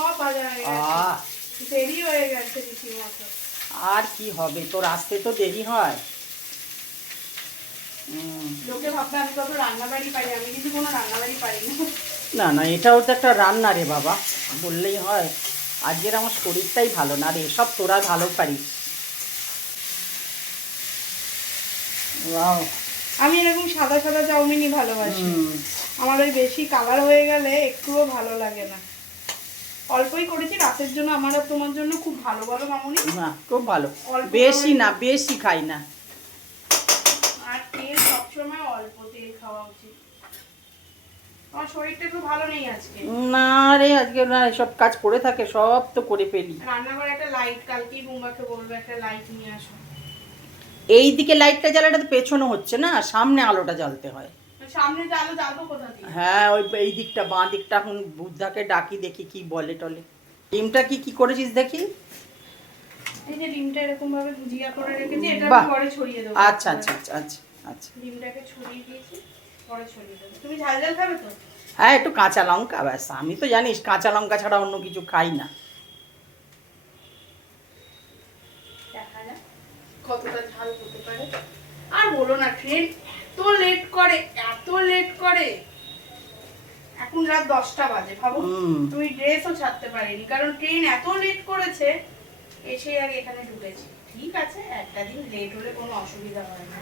সব ভাজা হয়ে গেছে, দেরি হয়ে গেছে রীতিমতো। আর কি হবে, তোর আসতে তো দেরি হয়। লোকে ভাববে আমি কত রান্নাবাড়ি পারি, আমি কিন্তু কোনো রান্নাবাড়ি পারি না না। না, এটাও তো একটা রান্না রে বাবা, বললেই হয়। আজকের আমার শরীরটাই ভালো না রে, সব তোরা ভালো পারিস। আমি এরকম সাদা সাদা চাউমিনই ভালোবাসি, আমার ওই বেশি কালার হয়ে গেলে একটুও ভালো লাগে না। অল্পই করেছি রাতের জন্য, আমার আর তোমার জন্য। খুব ভালো বলো মামুনি? না খুব ভালো, বেশি না, বেশি খাই না। আর তেল সবসময় অল্প তেল খাওয়া উচিত। আমার শরীরটা একটু ভালো নেই আজকে। না রে, আজকে না, সব কাজ পড়ে থাকে, সব তো করে ফেলি। রান্নাঘরে একটা লাইট, কালকেই বুম্বাকে বলবো একটা লাইট নিয়ে আসো। এই দিকে লাইটটা জ্বালাটা তো পেছনে হচ্ছে না, সামনে আলোটা জ্বালতে হয়। সামনে আলো জ্বালবো কোথা দিয়ে? হ্যাঁ, ওই এই দিকটা, বাঁ দিকটা। এখন বুদ্ধাকে ডাকি, দেখি কি বলে টলে। ডিমটা কি করেছিস দেখি। এই যে ডিমটা এরকম ভাবে ভুজিয়া করে রেখেছি, এটা পরে ছড়িয়ে দেবো। আচ্ছা আচ্ছা আচ্ছা আচ্ছা আচ্ছা। ডিমটাকে ছড়িয়ে দিয়েছি, পরে ছড়িয়ে দেবো। তুমি ঝাল ঝাল খাবে তো? হ্যাঁ, একটু কাঁচা লঙ্কা, ব্যাস। আমি তো জানিস কাঁচা লঙ্কা ছাড়া অন্য কিছু খাই না। দেখা যাক কতটা ঝাল হতে পারে। আর বলো না, ট্রেন এত লেট করে, এত লেট করে। এখন রাত 10টা বাজে, ভাবো। তুমি ড্রেসও ছাড়তে পারিনি, কারণ ট্রেন এত লেট করেছে। এসে আগে এখানে ঢুকেছি। ঠিক আছে, একটা দিন লেট হলে কোনো অসুবিধা হয় না।